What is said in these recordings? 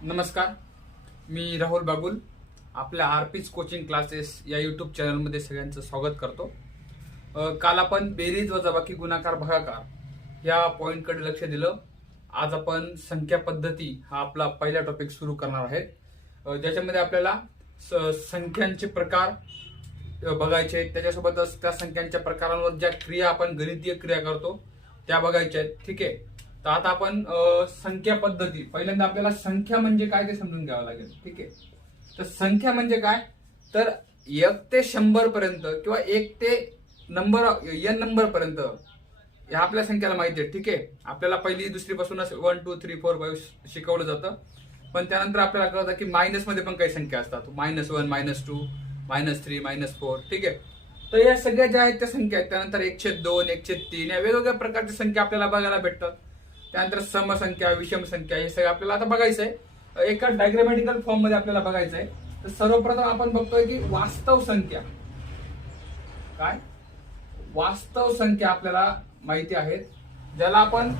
नमस्कार, मी राहुल बागुल. आपल्या आरपीज coaching classes या यूट्यूब चॅनलमध्ये सगळ्यांचं स्वागत करतो. काल आपण बेरीज वजाबाकी गुणाकार भागाकार या पॉइंटकडे लक्ष दिलं. आज आपण संख्या पद्धती हा आपला पहिला टॉपिक सुरू करणार आहे, ज्याच्यामध्ये आपल्याला संख्यांचे प्रकार बघायचे, त्याच्यासोबतच त्या संख्यांच्या प्रकारांवर ज्या क्रिया आपण गणितीय क्रिया करतो त्या बघायच्या आहेत. ठीक आहे, तर आता आपण संख्या पद्धती, पहिल्यांदा आपल्याला संख्या म्हणजे काय ते समजून घ्यावं लागेल. ठीक आहे, तर संख्या म्हणजे काय, तर 1 ते 100 पर्यंत किंवा 1 ते नंबर n नंबर पर्यंत या आपल्या संख्याला माहिती आहे. ठीक आहे, आपल्याला पहिली दुसरी पासूनच 1 2 3 4 5 शिकवलं जातं, पण त्यानंतर आपल्याला कळतं की मायनस मध्ये पण काही संख्या असतात, -1 -2 -3 -4. ठीक आहे, तर या सगळ्या ज्या आहेत त्या संख्या आहेत. त्यानंतर 1/2 1/3 या वेगवेगळ्या प्रकारच्या संख्या आपल्याला बघायला भेटतात. त्यानंतर समसंख्या, विषम संख्या हे सगळं आपल्याला आता बघायचं आहे, एका डायग्रामॅटिकल फॉर्म मध्ये आपल्याला बघायचं आहे. तर सर्वप्रथम आपण बघतोय की वास्तव संख्या काय, वास्तव संख्या आपल्याला माहिती आहेत, ज्याला आपण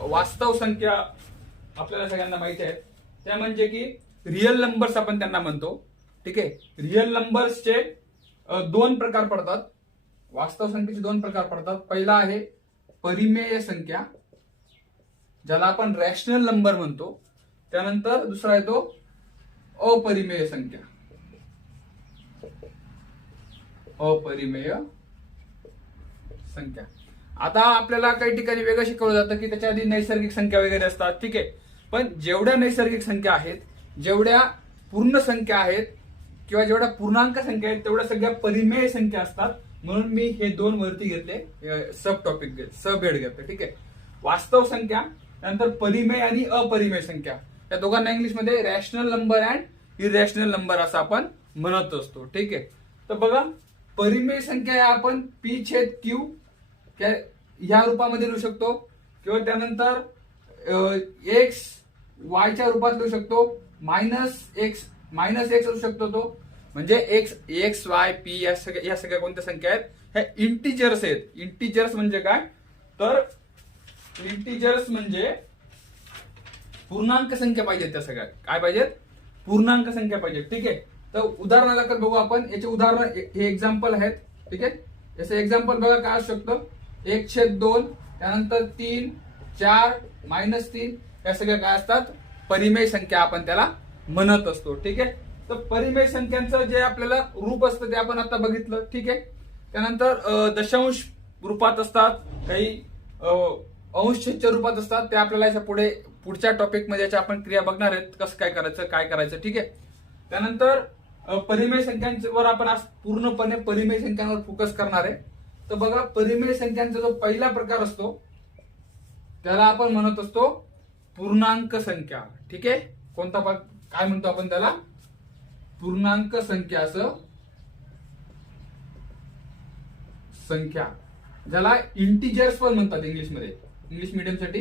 वास्तव संख्या आपल्याला सगळ्यांना माहिती आहेत, त्या म्हणजे की रिअल नंबर्स आपण त्यांना म्हणतो. ठीक आहे, रिअल नंबर्सचे 2 प्रकार पडतात. वास्तव संख्येचे 2 प्रकार पडतात. पहिला आहे परिमेय संख्या, ज्याला आपण रॅशनल नंबर म्हणतो. त्यानंतर दुसरा आहे तो अपरिमेय संख्या. अपरिमेय संख्या. आता आपल्याला काही ठिकाणी वेगळं शिकवलं जातं की त्याच्या आधी नैसर्गिक संख्या वगैरे असतात. ठीक आहे, पण जेवढ्या नैसर्गिक संख्या आहेत, जेवढ्या पूर्ण संख्या आहेत किंवा जेवढ्या पूर्णांक संख्या आहेत, तेवढ्या सगळ्या परिमेय संख्या असतात. म्हणून मी हे 2 वरती घेतले, सब टॉपिक सब हेड घेतले. ठीक आहे, वास्तव संख्या, नंतर परिमेय आणि अपरिमेय संख्या, या दोघांना इंग्लिशमध्ये rational number and irrational number असं आपण म्हणत असतो. ठीक आहे, तर बघा, परिमेय संख्या या आपण P/Q ह्या रूपामध्ये लिहू शकतो, किंवा त्यानंतर x y च्या रूपात लिहू शकतो, -x असू शकतो तो, म्हणजे x y p या सगळ्या कोणत्या संख्या आहेत, ह्या इंटिजर्स आहेत. इंटिजर्स म्हणजे काय, तर इंटिजर्स म्हणजे पूर्णांक संख्या पाहिजेत. त्या सगळ्या काय पाहिजेत, पूर्णांक संख्या पाहिजेत. ठीक आहे, तर उदाहरणाला बघू आपण, याचे उदाहरण हे एक्झाम्पल आहेत. ठीक आहे, याचं एक्झाम्पल बघा काय असू शकतं, 1/2, त्यानंतर 3 4 -3 या सगळ्या काय असतात, परिमेय संख्या आपण त्याला म्हणत असतो. ठीक आहे, तर परिमेय संख्यांचं जे आपल्याला रूप असतं ते आपण आता बघितलं. ठीक आहे, त्यानंतर दशांश रूपात असतात, काही अंशच्या रूपात असतात, ते आपल्याला याच्या पुढच्या टॉपिक मध्ये आपण क्रिया बघणार आहेत, कसं काय करायचं. ठीक आहे, त्यानंतर परिमेय संख्यांवर आपण आज पूर्णपणे परिमेय संख्यांवर फोकस करणार आहे. तर बघा, परिमेय संख्यांचा जो पहिला प्रकार असतो त्याला आपण म्हणत असतो पूर्णांक संख्या. ठीक आहे, कोणता काय म्हणतो आपण त्याला, पूर्णांक संख्या. असं संख्या ज्याला इंटिजर्स पण म्हणतात इंग्लिशमध्ये, इंग्लिश मीडियम साठी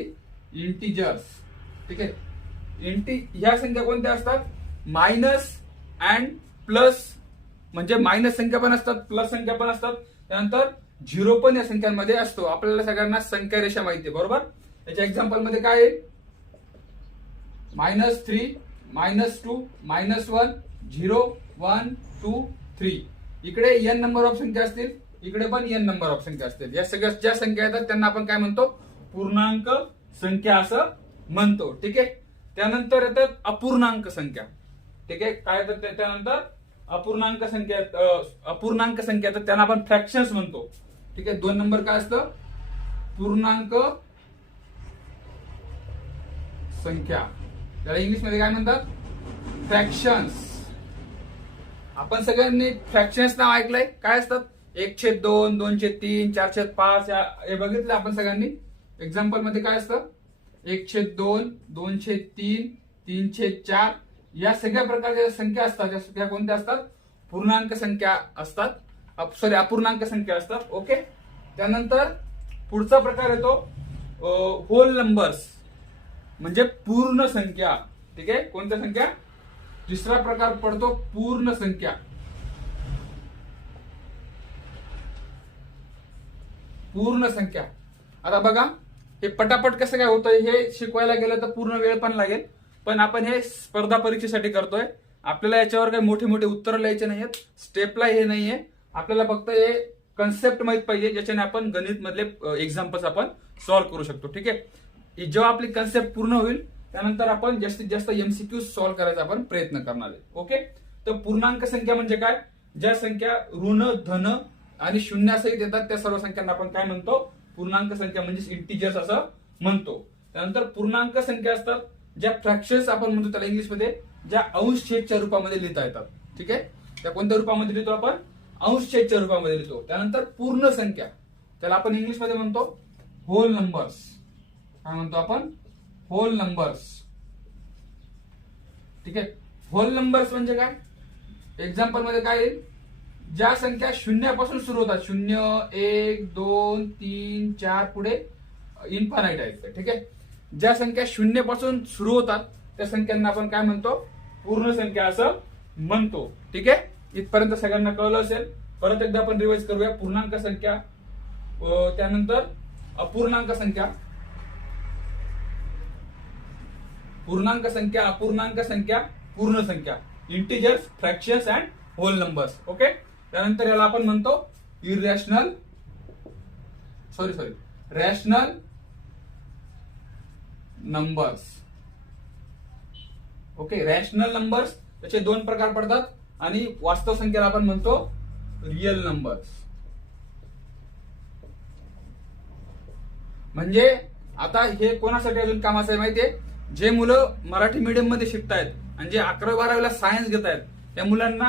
इंटिजर्स. ठीक आहे, ह्या संख्या कोणत्या असतात, मायनस अँड प्लस, म्हणजे मायनस संख्या पण असतात, प्लस संख्या पण असतात, त्यानंतर 0 पण या संख्यांमध्ये असतो. आपल्याला सगळ्यांना संख्या रेषा माहिती आहे, बरोबर. याच्या एक्झाम्पल मध्ये काय आहे, -3 -2 -1 0 1 2 3. इकडे n नंबर ऑफ संख्या असतील, इकडे पण n नंबर ऑफ संख्या असतील. या सगळ्या ज्या संख्या येतात त्यांना आपण काय म्हणतो, पूर्णांक संख्या असं म्हणतो. ठीक आहे, त्यानंतर येतात अपूर्णांक संख्या. ठीक आहे, काय येतात त्यानंतर अपूर्णांक संख्या येतात, त्यांना आपण फ्रॅक्शन्स म्हणतो. ठीक आहे, 2 नंबर काय असतं, पूर्णांक संख्या, त्याला इंग्लिश मध्ये काय म्हणतात, फ्रॅक्शन्स. आपण सगळ्यांनी फ्रॅक्शन्स नाव ऐकलंय, काय असतात, 1/2 2/3 4/5 हे बघितलं आपण सगळ्यांनी. एक्झाम्पल मध्ये काय असतं, 1/2 2/3 3/4 या सगळ्या प्रकारच्या संख्या असतात. या सगळ्या कोणत्या असतात, पूर्णांक संख्या असतात, अपूर्णांक संख्या असतात. ओके, त्यानंतर पुढचा प्रकार येतो होल नंबर्स, म्हणजे पूर्ण संख्या. ठीक आहे, कोणत्या संख्या, तिसरा प्रकार पडतो पूर्ण संख्या. पूर्ण संख्या, आता बघा हे पटापट कसं काय होतं हे शिकवायला गेलं तर पूर्ण वेळ पण लागेल, पण आपण हे स्पर्धा परीक्षेसाठी करतोय. आपल्याला याच्यावर काही मोठे मोठे उत्तर लिहायचे नाहीयेत, स्टेपला हे नाहीये. आपल्याला फक्त हे कन्सेप्ट माहित पाहिजे, ज्याच्याने आपण गणित मधले एक्झाम्पल्स आपण सॉल्व्ह करू शकतो. ठीक आहे. जेव्हा आपली कन्सेप्ट पूर्ण होईल त्यानंतर आपण जास्तीत जास्त एमसीक्यू सॉल्व्ह करायचा आपण प्रयत्न करणार आहे. ओके. तर पूर्णांक संख्या म्हणजे काय? ज्या संख्या ऋण, धन आणि शून्यासहित येतात त्या सर्व संख्यांना आपण काय म्हणतो? पूर्णांक संख्या म्हणजे इंटिजर्स असं म्हणतो. त्यानंतर पूर्णांक संख्या असतात ज्या फ्रॅक्शन्स आपण म्हणतो त्याला इंग्लिशमध्ये, ज्या अंश छेदच्या रूपामध्ये लिहिता येतात. ठीक आहे. त्या कोणत्या रूपामध्ये लिहितो आपण? अंश छेदच्या रूपामध्ये लिहितो. त्यानंतर पूर्ण संख्या, त्याला आपण इंग्लिशमध्ये म्हणतो होल नंबर्स. काय म्हणतो आपण? Whole numbers. ठीक आहे. होल नंबर्स म्हणजे काय? एक्झाम्पल मध्ये काय येईल? ज्या संख्या शून्यापासून सुरू होतात, 0, 1, 2, 3, 4 पुढे इन्फानाइट आहेत. ठीक आहे. ज्या संख्या शून्यापासून सुरू होतात त्या संख्यांना आपण काय म्हणतो? पूर्ण संख्या असं म्हणतो. ठीक आहे. इथपर्यंत सगळ्यांना कळलं असेल. परत एकदा आपण रिवाइज करूया. पूर्णांक संख्या, त्यानंतर अपूर्णांक संख्या, पूर्णांक संख्या, अपूर्णांक संख्या, पूर्ण संख्या, integers, fractions and whole numbers. Okay. त्यानंतर याला आपण म्हणतो irrational rational numbers. Okay. Rational numbers त्याचे दोन प्रकार पडतात आणि वास्तव संख्येला आपण म्हणतो रियल नंबर्स. म्हणजे आता हे कोणासाठी अजून कामाचं आहे माहितीये? जे मुलं मराठी मीडियम मध्ये शिकतायत आणि जे 11-12वीला सायन्स घेत आहेत त्या मुलांना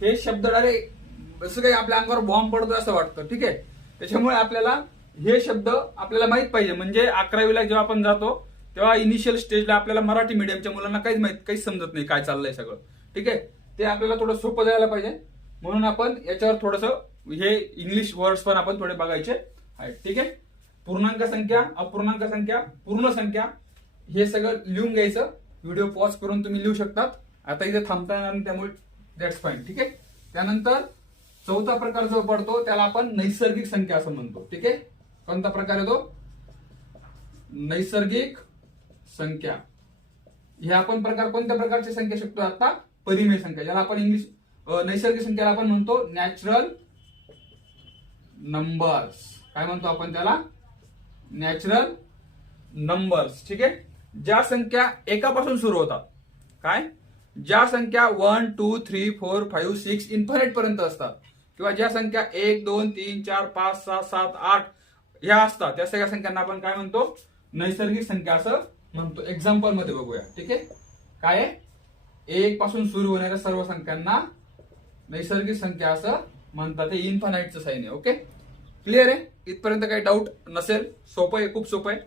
हे शब्द डायरेक्ट असं काही आपल्या अंगावर बॉम्ब पडतो असं वाटतं. ठीक आहे. त्याच्यामुळे आपल्याला हे शब्द आपल्याला माहित पाहिजे. म्हणजे 11वीला जेव्हा आपण जातो तेव्हा इनिशियल स्टेजला आपल्याला मराठी मीडियमच्या मुलांना काहीच समजत नाही काय चाललंय सगळं. ठीक आहे. ते आपल्याला थोडं सोपं जायला पाहिजे म्हणून आपण याच्यावर थोडस हे इंग्लिश वर्ड्स पण आपण थोडे बघायचे आहेत. ठीक आहे. पूर्णांक संख्या, अपूर्णांक संख्या, पूर्ण संख्या हे सगळं लिहून घ्यायचं. व्हिडिओ पॉज करून तुम्ही लिहू शकतात. आता इथे थांबता येणार नाही त्यामुळे दॅट्स फाईन. ठीक आहे. त्यानंतर चौथा प्रकार जो पडतो त्याला आपण नैसर्गिक संख्या असं म्हणतो. ठीक आहे. कोणता प्रकार आहे तो? नैसर्गिक संख्या. हे आपण प्रकार कोणत्या प्रकारची संख्या शिकतो आता? परिमेय संख्या, ज्याला आपण इंग्लिश नैसर्गिक संख्याला आपण म्हणतो नॅचरल नंबर्स. काय म्हणतो आपण त्याला? Natural numbers. ठीक आहे. ज्या संख्या एकापासून सुरू होतात. काय? ज्या संख्या 1, 2, 3, 4, 5, 6 इन्फानाइट पर्यंत असतात किंवा ज्या संख्या 1, 2, 3, 4, 5, 6, 7, 8 ह्या असतात त्या सगळ्या संख्यांना आपण काय म्हणतो? नैसर्गिक संख्या असं म्हणतो. एक्झाम्पल मध्ये बघूया. ठीक आहे. काय आहे? 1 पासून सुरू होणाऱ्या सर्व संख्यांना नैसर्गिक संख्या असं म्हणतात. ते इन्फानाइटचं साइन आहे. ओके. क्लिअर आहे? इथपर्यंत काही डाऊट नसेल. सोपं आहे, खूप सोपं आहे.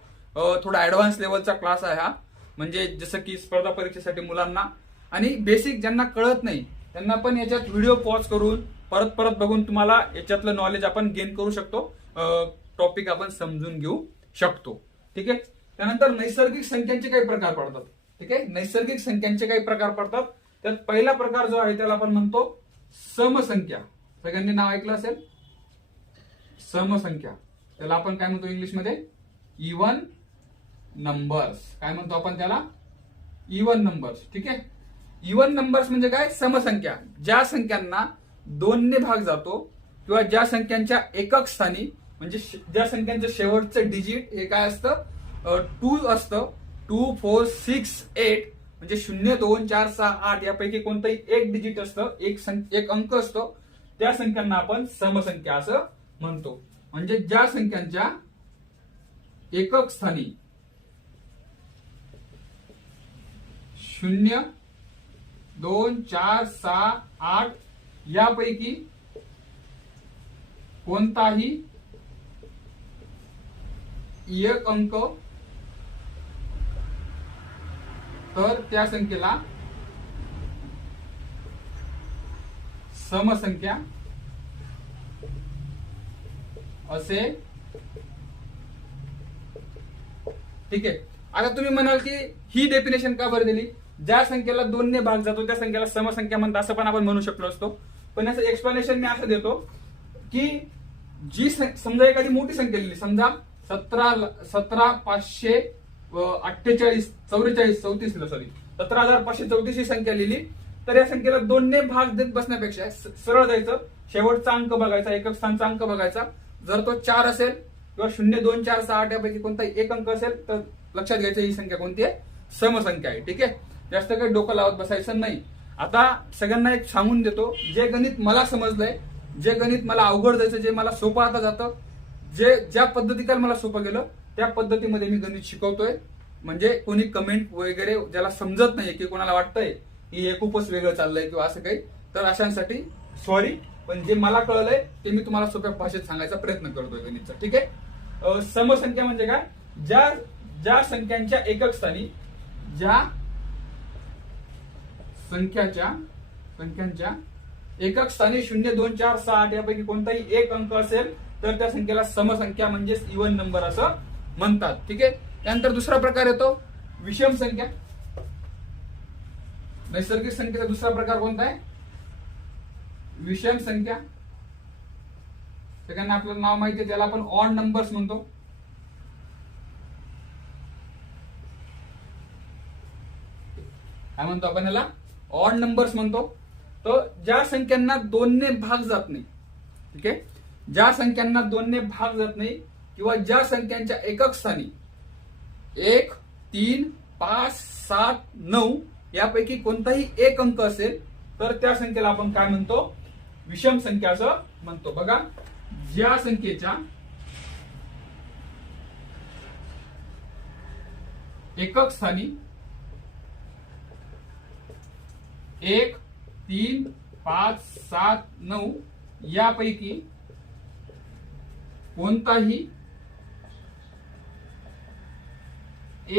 थोडा ऍडव्हान्स लेवलचा क्लास आहे हा. म्हणजे जसं की स्पर्धा परीक्षेसाठी मुलांना आणि बेसिक ज्यांना कळत नाही त्यांना पण याच्यात व्हिडिओ पॉज करून परत परत बघून तुम्हाला याच्यातलं नॉलेज आपण गेन करू शकतो. टॉपिक आपण समजून घेऊ शकतो. ठीक आहे. त्यानंतर नैसर्गिक संख्यांचे काही प्रकार पडतात. ठीक आहे. नैसर्गिक संख्यांचे काही प्रकार पडतात. त्यात पहिला प्रकार जो आहे त्याला आपण म्हणतो समसंख्या. सगळ्यांनी नाव ऐकलं असेल, समसंख्या. त्याला आपण काय म्हणतो इंग्लिशमध्ये? Even numbers. काय म्हणतो आपण त्याला? Even numbers. ठीक आहे. इवन नंबर्स म्हणजे काय? समसंख्या. ज्या संख्यांना 2 ने भाग जातो किंवा ज्या संख्यांच्या एकक स्थानी म्हणजे ज्या संख्यांचं शेवटचं डिजिट हे काय असतं? 2 असतं. 2, 4, 6, 8 म्हणजे 0, 2, 4, 6, 8 यापैकी कोणतंही एक डिजिट असतं, एक अंक असतो. त्या संख्यांना आपण समसंख्या असं म्हणतो. म्हणजे ज्या संख्यांच्या एकक स्थानी 0, 2, 4, 6, 8 यापैकी कोणताही एक अंक तर त्या संख्येला समसंख्या असे. ठीक आहे. आता तुम्ही म्हणाल की ही डेफिनेशन का बरं दिली? ज्या संख्येला 2 ने भाग जातो त्या संख्येला समसंख्या म्हणतात असं पण आपण म्हणू शकलो असतो. पण याचं एक्सप्लेनेशन मी असं देतो की जी समजा एखादी मोठी संख्या लिहिली, समजा 17,548 44 34 17,534 ही संख्या लिहिली, तर या संख्येला 2 ने भाग देत बसण्यापेक्षा सरळ जायचं, शेवटचा अंक बघायचा, एकक स्थानचा अंक बघायचा. जर तो 4 असेल किंवा 0, 2, 4, 6, 8 यापैकी कोणताही एक अंक असेल तर लक्षात घ्यायचं ही संख्या कोणती आहे, समसंख्या आहे. ठीक आहे, जास्त काही डोकं लावत बसायचं नाही. आता सगळ्यांना एक सांगून देतो, जे गणित मला समजलंय, जे गणित मला अवघड जायचं, जे मला सोपं आता जातं, जे ज्या पद्धतीला मला सोपं गेलं त्या पद्धतीमध्ये मी गणित शिकवतोय. म्हणजे कोणी कमेंट वगैरे ज्याला समजत नाहीये, की कोणाला वाटतंय की हे खूपच वेगळं चाललंय किंवा असं काही, तर अशांसाठी सॉरी, पण जे मला कळलंय ते मी तुम्हाला सोप्या भाषेत सांगायचा प्रयत्न करतोय गणितचा. ठीक आहे, समसंख्या म्हणजे काय, ज्या संख्यांच्या एकक स्थानी, ज्या संख्यांच्या एकक स्थानी 0, 2, 4, 6, 8 यापैकी कोणताही एक अंक असेल तर त्या संख्येला समसंख्या म्हणजेच इव्हन नंबर असं म्हणतात. ठीक आहे, त्यानंतर दुसरा प्रकार येतो विषम संख्या. नैसर्गिक संख्येचा दुसरा प्रकार कोणता आहे, विषम संख्या. सगळ्यांना आपलं नाव माहिती आहे, त्याला आपण ऑड नंबर्स म्हणतो. काय म्हणतो आपण याला, ऑड नंबर्स म्हणतो. तर ज्या संख्यांना 2 ने भाग जात नाही, ठीक आहे, ज्या संख्यांना 2 ने भाग जात नाही किंवा ज्या संख्यांच्या एकक स्थानी 1, 3, 5, 7, 9 यापैकी कोणताही एक अंक असेल तर त्या संख्येला आपण काय म्हणतो, विषम संख्या असं म्हणतो. बघा, ज्या संख्येच्या एकक स्थानी 1, 3, 5, 7, 9 यापैकी कोणताही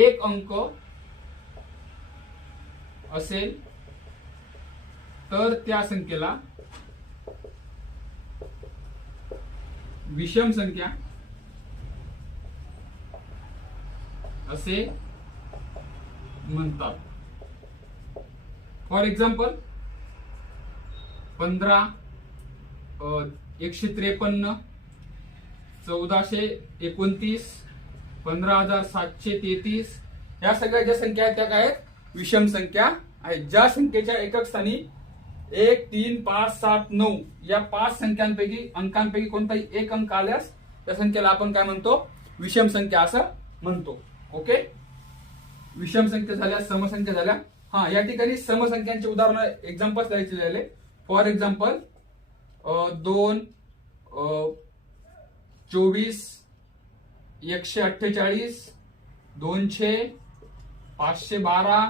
एक अंक असेल तर त्या संख्येला विषम संख्या असे म्हणतात. फॉर एक्झाम्पल 15, 153, 1429, 15,733 या सगळ्या ज्या संख्या आहेत त्या काय आहेत, विषम संख्या आहेत. ज्या संख्येच्या एकक स्थानी 1, 3, 5, 7, 9 या 5 अंकांपैकी कोणताही एक अंक आल्यास त्या संख्येला आपण काय म्हणतो, विषम संख्या असं म्हणतो. ओके, विषम संख्या झाल्या, समसंख्या झाल्या. हा, या ठिकाणी समसंख्यांचे उदाहरण एक्झाम्पल्स द्यायचे झाले. फॉर एक्झाम्पल 2, 24, 148, 200, 512,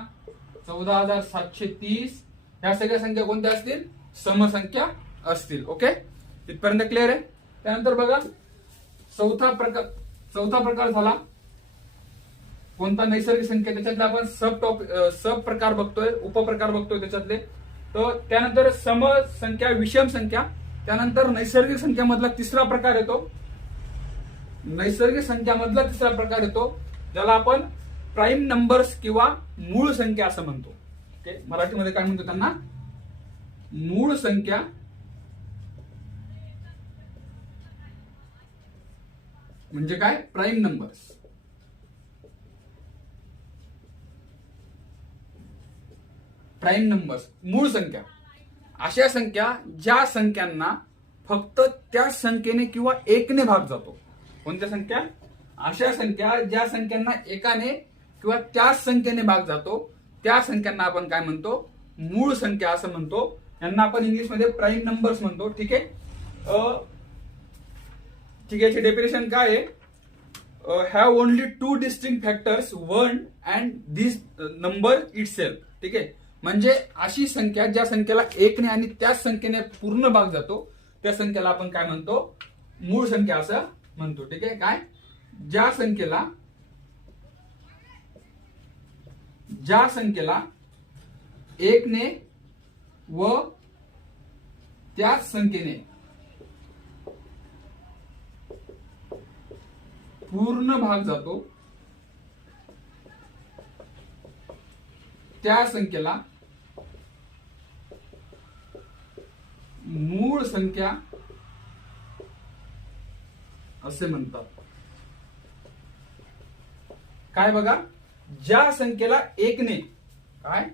14,730 या सगळ्या संख्या कोणत्या असतील, समसंख्या असतील. ओके, इथपर्यंत क्लिअर आहे. त्यानंतर बघा, चौथा प्रकार झाला कोणता, नैसर्गिक संख्या. त्याच्यातले आपण सब प्रकार बघतोय, उपप्रकार बघतोय त्याच्यातले. तर त्यानंतर समसंख्या, विषम संख्या, त्यानंतर नैसर्गिक संख्यामधला तिसरा प्रकार येतो. नैसर्गिक संख्यामधला तिसरा प्रकार येतो ज्याला आपण प्राईम नंबर्स किंवा मूळ संख्या असं म्हणतो. ओके, मराठीमध्ये काय म्हणतो त्यांना, मूळ संख्या. म्हणजे काय, प्राईम नंबर्स. प्राईम नंबर्स, मूळ संख्या, अशा संख्या ज्या संख्यांना फक्त त्या संख्येने किंवा एकने भाग जातो. कोणत्या संख्या, अशा संख्या ज्या संख्यांना एकाने किंवा त्याच संख्येने भाग जातो त्या संख्यांना आपण काय म्हणतो, मूळ संख्या असं म्हणतो. यांना आपण इंग्लिशमध्ये प्राईम नंबर्स म्हणतो. ठीक आहे, ठीक आहे. याची डेफिनेशन काय आहे, have only 2 distinct factors 1 and this number itself. ठीक आहे, म्हणजे अशी संख्या ज्या संख्येला एकने आणि त्याच संख्येने पूर्ण भाग जातो त्या संख्येला आपण काय म्हणतो, मूळ संख्या असं म्हणतो. ठीक आहे, काय, ज्या संख्येला एकने व त्याच संख्येने पूर्ण भाग जातो त्या संख्येला मूळ संख्या असे म्हणतात. काय बघा, ज्या संख्येला एकने, काय,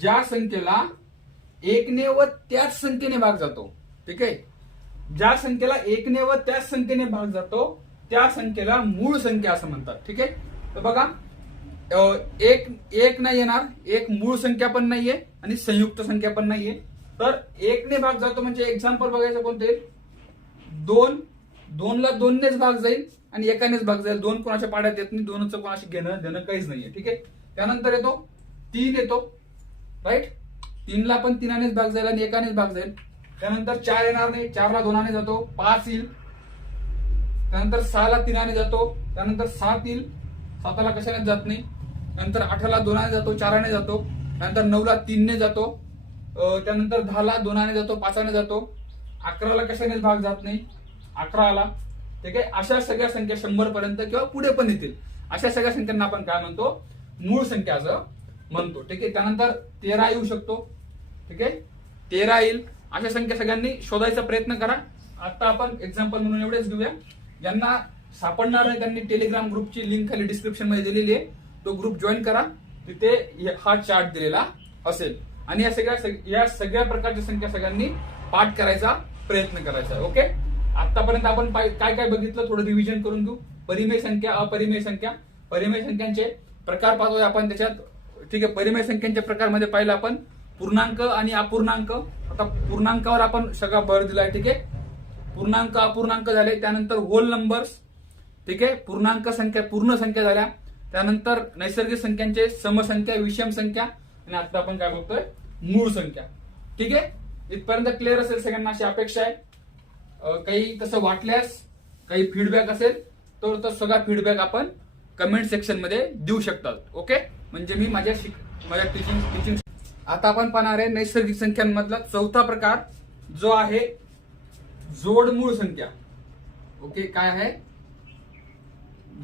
ज्या संख्येला एकने व त्याच संख्येने भाग जातो. ठीक आहे, ज्या संख्येला एकने व त्याच संख्येने भाग जातो त्या संख्येला मूळ संख्या असं म्हणतात. ठीक आहे, तर बघा एक नाही येणार, एक मूळ संख्या पण नाहीये आणि संयुक्त संख्या पण नाहीये. तर एकने भाग जातो म्हणजे एक्झाम्पल बघायचं कोणते, दोनला दोननेच भाग जाईल आणि एकानेच भाग जाईल. दोन कोणाच्या पाड्यात येत नाही, दोनचं कोणाशी घेणं देणं काहीच नाहीये. ठीक आहे, त्यानंतर येतो 3 येतो, राईट, 3ला पण 3नेच भाग जाईल आणि एकानेच भाग जाईल. त्यानंतर 4 येणार नाही, 4ला 2ने जातो, 5 येईल. त्यानंतर 6ला 3ने जातो, त्यानंतर 7 येईल, 7ला कशाने जात नाही. नंतर 8ला 2ने जातो, 4ने जातो. त्यानंतर 9ला 3ने जातो. त्यानंतर 10ला 2ने जातो, 5ने जातो. 11ला कशानेच भाग जात नाही, 11ला. ठीक आहे, अशा सगळ्या संख्या 100 पर्यंत किंवा पुढे पण येतील अशा सगळ्या संख्यांना आपण काय म्हणतो, मूळ संख्या असं म्हणतो. ठीक आहे, त्यानंतर 13 येऊ शकतो. ठीक आहे, 13 येईल. अशा संख्या सगळ्यांनी शोधायचा प्रयत्न करा. आता आपण एक्झाम्पल म्हणून एवढेच घेऊया. ज्यांना सापडणार आहे त्यांनी टेलिग्राम ग्रुपची लिंक खाली डिस्क्रिप्शन मध्ये दिलेली आहे, तो ग्रुप जॉईन करा. तिथे हा चार्ट दिलेला असेल आणि या सगळ्या प्रकारच्या संख्या सगळ्यांनी पाठ करायचा प्रयत्न करायचा. ओके, आतापर्यंत आपण काय काय बघितलं थोडं रिव्हिजन करून घेऊ. परिमेय संख्या, अपरिमेय संख्या, परिमेय संख्यांचे प्रकार पाहतोय आपण त्याच्यात. ठीक आहे, परिमेय संख्यांच्या प्रकारमध्ये पाहिलं आपण पूर्णांक आणि अपूर्णांक. आता पूर्णांकावर आपण सगळा भर दिलाय. ठीक आहे, पूर्णांक अपूर्णांक झाले, त्यानंतर होल नंबर्स. ठीक आहे, पूर्णांक संख्या पूर्ण संख्या झाल्या, त्यानंतर नैसर्गिक संख्यांचे समसंख्या, विषम संख्या आणि आता आपण काय बघतोय, मूळ संख्या. ठीक आहे, इथपर्यंत क्लिअर असेल सगळ्यांना अशी अपेक्षा आहे. काही तसं वाटल्यास काही फीडबॅक असेल तर तो सगळा फीडबॅक आपण कमेंट सेक्शन मध्ये देऊ शकतात. ओके, म्हणजे मी माझ्या टीचिंग. आता आपण पाहणार आहे नैसर्गिक संख्यांमधला चौथा प्रकार जो आहे जोडमूळ संख्या. ओके, काय आहे,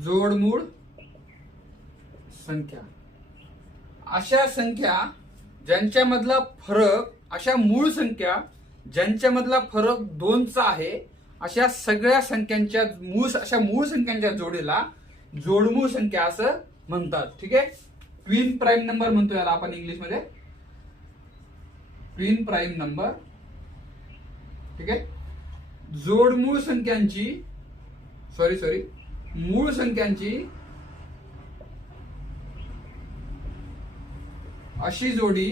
जोडमूळ संख्या. अशा संख्या ज्यांच्यामधला फरक, अशा मूळ संख्या ज्यांच्यामधला फरक 2चा आहे, अशा सगळ्या संख्यांच्या मूळ संख्यांच्या जोडीला जोडमूळ संख्या असं म्हणतात. ठीक आहे, ट्विन प्राईम नंबर म्हणतो याला आपण इंग्लिशमध्ये, ट्विन प्राईम नंबर. ठीक आहे, जोडमूळ संख्यांची मूळ संख्यांची अशी जोडी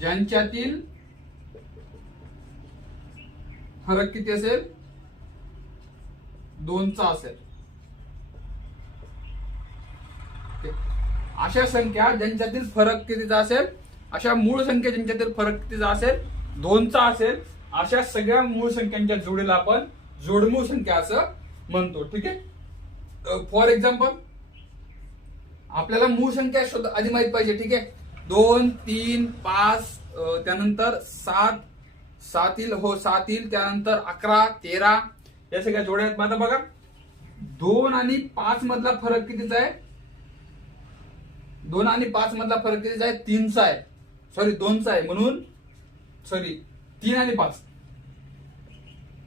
ज्यांच्यातील फरक किती असेल, 2चा असेल. अशा संख्या ज्यांच्यातील फरक कितीचा असेल, अशा मूळ संख्या ज्यांच्यातील फरक कितीचा असेल, 2चा असेल, अशा सगळ्या मूळ संख्यांच्या जोडीला आपण जोडमूळ संख्या असं म्हणतो. ठीक आहे, फॉर एक्झाम्पल आपल्याला मूळ संख्या शोध आधी माहित पाहिजे. ठीक आहे, 2, 3, 5, त्यानंतर 7 येईल, त्यानंतर 11, 13 या सगळ्या जोड्या आहेत. आता बघा 2 आणि 5 मधला फरक कितीचा आहे, 2 आणि 5 मधला फरक कितीचा आहे, 3चा आहे. 2चा आहे, म्हणून 3 आणि 5.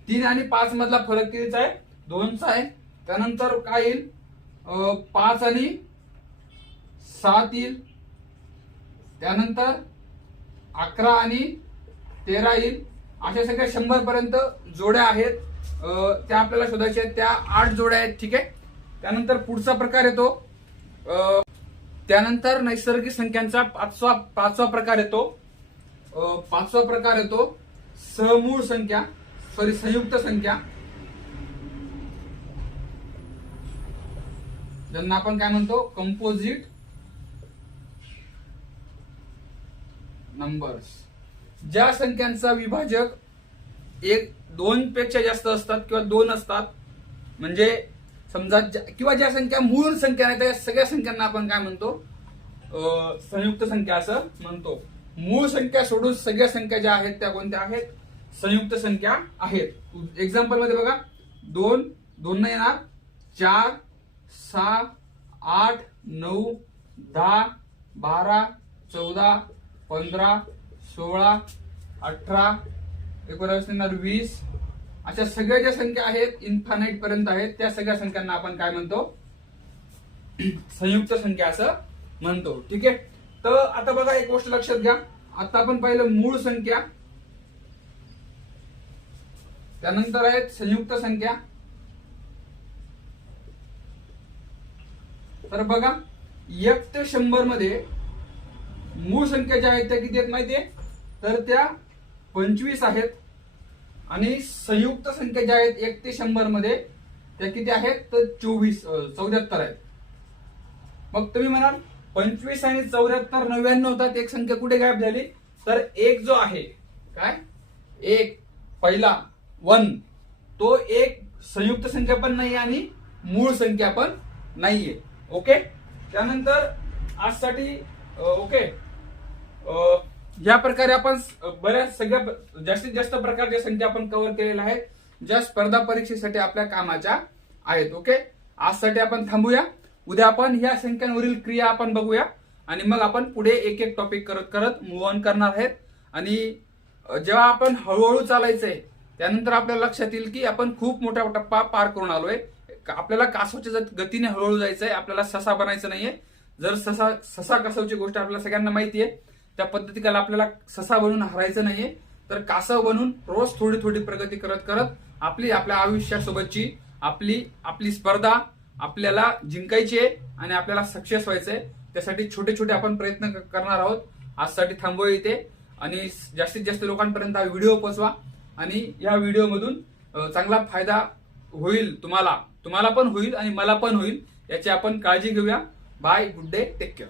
3 आणि 5 मधला फरक कितीचा आहे, 2चा आहे. त्यानंतर काय येईल, 5 आणि 7 येईल. त्यानंतर 11 आणि 13 येईल. अशा सगळ्या 100 पर्यंत जोड्या आहेत, त्या आपल्याला शोधायच्या आहेत. त्या 8 जोड्या आहेत. ठीक आहे, त्यानंतर पुढचा प्रकार येतो, त्यानंतर नैसर्गिक संख्यांचा पाचवा प्रकार येतो. पाचवा प्रकार येतो समूळ संख्या, संयुक्त संख्या, ज्यांना आपण काय म्हणतो, कंपोजिट नंबर्स. ज्या संख्यांचा विभाजक 2 पेक्षा जास्त असतात किंवा 2 असतात, म्हणजे समजा किंवा ज्या संख्या मूळ संख्या नाही त्या सगळ्या संख्यांना आपण काय म्हणतो, संयुक्त संख्या असं म्हणतो. मूळ संख्या सोडून सगळ्या संख्या ज्या आहेत त्या कोणत्या आहेत, संयुक्त संख्या आहेत. एक्झाम्पल मध्ये बघा, 2 नाही येणार, 4, 6, 8, 9, 10, 12, 14, 15, 16, 18, 19, 20 अशा सगळ्या ज्या संख्या आहेत इन्फानाइट पर्यंत आहेत, त्या सगळ्या संख्यांना आपण काय म्हणतो, संयुक्त संख्या असं म्हणतो. ठीक आहे. तर आता बघा एक गोष्ट लक्षात घ्या. आता आपण पाहिलं मूळ संख्या, त्यानंतर आहेत संयुक्त संख्या. तर बघा 1 ते 100 मध्ये मूळ संख्या ज्या आहेत त्या किती आहेत माहितीये, तर त्या 25 आहेत. आणि संयुक्त संख्या ज्या आहेत 1 ते 100 मध्ये त्या किती आहेत, तर 74 आहेत. मग तुम्ही म्हणाल 25 आणि 74 99 होतात, एक संख्या कुठे गायब झाली, तर एक जो आहे काय, एक पहिला 1 तो एक संयुक्त संख्या पण नाही आणि मूळ संख्या पण नाहीये. ओके. त्यानंतर आजसाठी ओके या प्रकारे आपण बऱ्याच सगळ्या जास्तीत जास्त प्रकारच्या संख्या आपण कव्हर केलेल्या आहेत, ज्या स्पर्धा परीक्षेसाठी आपल्या कामाच्या आहेत. ओके. आजसाठी आपण थांबूया. उद्या आपण ह्या संख्यांवरील क्रिया आपण बघूया आणि मग आपण पुढे एक एक टॉपिक करत करत मूव्ह ऑन करणार आहेत. आणि जेव्हा आपण हळूहळू चालायचंय त्यानंतर आपल्याला लक्षात येईल की आपण खूप मोठा टप्पा पार करून आलोय. आपल्याला कासवाच्या गतीने हळूहळू जायचंय, आपल्याला ससा बनायचं नाहीये. जर ससा कासवची गोष्ट आपल्याला सगळ्यांना माहितीये, त्या पद्धतीला आपल्याला ससा बनून हरायचं नाहीये, तर कासव बनून रोज थोडी थोडी प्रगती करत करत आपल्या आयुष्यासोबतची आपली स्पर्धा आपल्याला जिंकायची आहे आणि आपल्याला सक्सेस व्हायचंय. त्यासाठी छोटे छोटे आपण प्रयत्न करणार आहोत. आजसाठी थांबूया इथे आणि जास्तीत जास्त लोकांपर्यंत हा व्हिडिओ पोहोचवा आणि या व्हिडिओ मधून चांगला फायदा होईल, तुम्हाला पण होईल आणि मला पण होईल, याची आपण काळजी घेऊया. Bye, good day, take care.